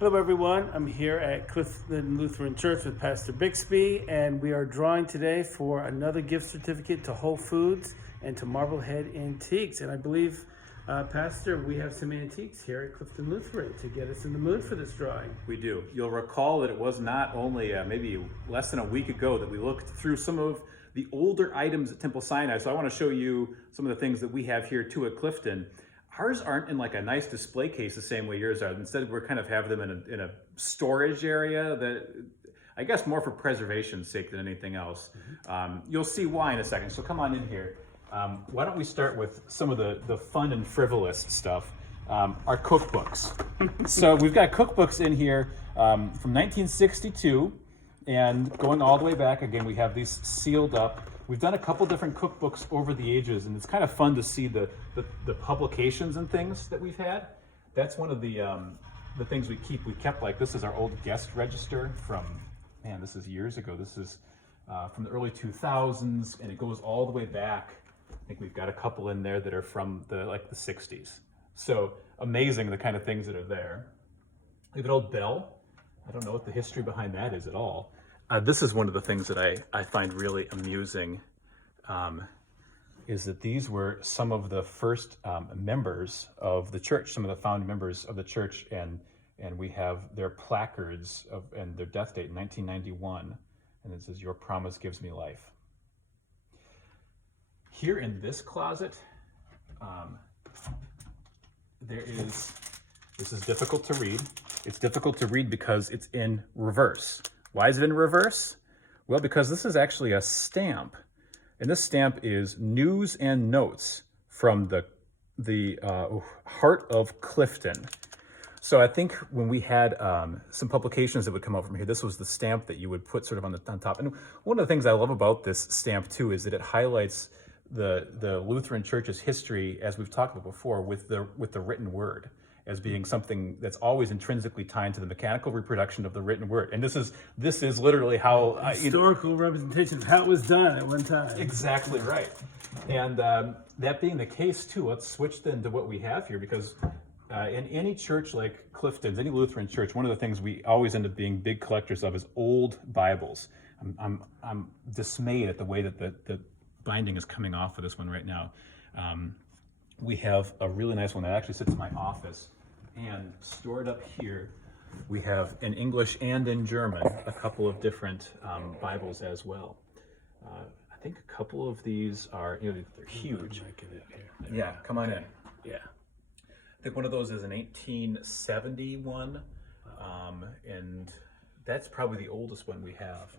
Hello, everyone. I'm here at Clifton Lutheran Church with Pastor Bixby, and we are drawing today for another gift certificate to Whole Foods and to Marblehead Antiques. And I believe, Pastor, we have some antiques here at Clifton Lutheran to get us in the mood for this drawing. We do. You'll recall that it was not only maybe less than a week ago that we looked through some of the older items at Temple Sinai. So I want to show you some of the things that we have here too at Clifton. Ours aren't in like a nice display case the same way yours are. Instead, we're kind of have them in a storage area that I guess more for preservation's sake than anything else. You'll see why in a second. So come on in here. Why don't we start with some of the fun and frivolous stuff, our cookbooks. So we've got cookbooks in here from 1962 and going all the way back. Again, we have these sealed up. We've done a couple different cookbooks over the ages, and it's kind of fun to see the publications and things that we've had. That's one of the things we keep. We kept, like, this is our old guest register from, man, this is years ago. This is from the early 2000s, and it goes all the way back. I think we've got a couple in there that are from the 60s. So amazing, the kind of things that are there. We have an old bell. I don't know what the history behind that is at all. This is one of the things that I find really amusing, is that these were some of the first members of the church, some of the founding members of the church, and we have their placards and their death date, 1991, and it says, "Your promise gives me life." Here in this closet, this is difficult to read. It's difficult to read because it's in reverse. Why is it in reverse? Well, because this is actually a stamp, and this stamp is news and notes from the heart of Clifton. So I think when we had some publications that would come out from here, this was the stamp that you would put sort of on top. And one of the things I love about this stamp too is that it highlights the Lutheran Church's history, as we've talked about before, with the written word, as being something that's always intrinsically tied to the mechanical reproduction of the written word. And this is literally how historical representation of how it was done at one time. Exactly right. And that being the case too, let's switch then to what we have here, because in any church like Clifton's, any Lutheran church, one of the things we always end up being big collectors of is old Bibles. I'm dismayed at the way that the binding is coming off of this one right now. We have a really nice one that actually sits in my office, and stored up here we have in English and in German a couple of different Bibles as well. I think a couple of these are, they're huge. Yeah, come on in. Yeah. I think one of those is an 1871, and that's probably the oldest one we have.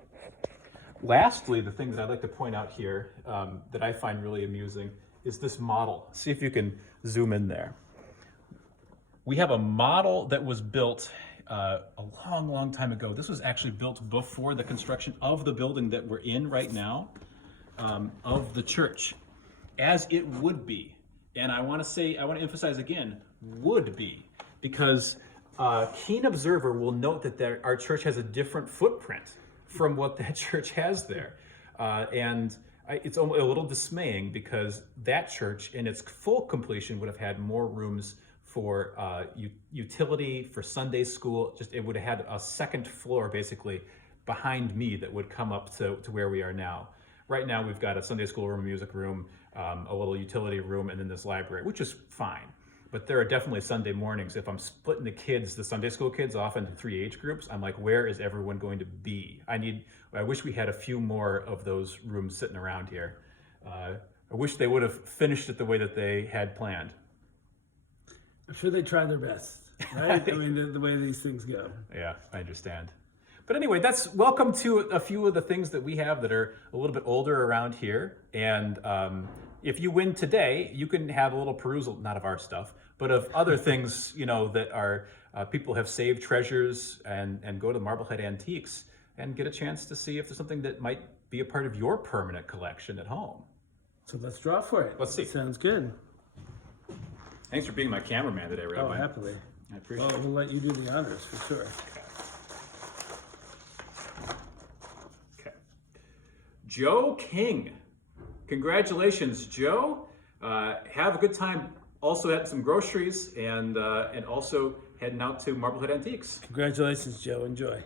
Lastly, the thing that I'd like to point out here that I find really amusing is this model. See if you can zoom in there. We have a model that was built a long, long time ago. This was actually built before the construction of the building that we're in right now, of the church, as it would be. And I want to emphasize again, would be, because a keen observer will note that our church has a different footprint from what that church has there. And it's a little dismaying, because that church in its full completion would have had more rooms for utility, for Sunday school. It would have had a second floor basically behind me that would come up to where we are now. Right now we've got a Sunday school room, a music room, a little utility room, and then this library, which is fine. But there are definitely Sunday mornings, if I'm splitting the Sunday school kids off into 3 age groups, I'm like, where is everyone going to be? I wish we had a few more of those rooms sitting around here. I wish they would have finished it the way that they had planned. I'm sure they tried their best, right? I mean, the way these things go. Yeah, I understand. But anyway, welcome to a few of the things that we have that are a little bit older around here. And if you win today, you can have a little perusal, not of our stuff, but of other things, that are people have saved treasures, and go to Marblehead Antiques and get a chance to see if there's something that might be a part of your permanent collection at home. So let's draw for it. Let's see. Sounds good. Thanks for being my cameraman today, Rabbi. Oh, happily. I appreciate it. We'll let you do the honors for sure. Okay. Joe King. Congratulations, Joe. Have a good time also had some groceries, and also heading out to Marblehead Antiques. Congratulations, Joe. Enjoy.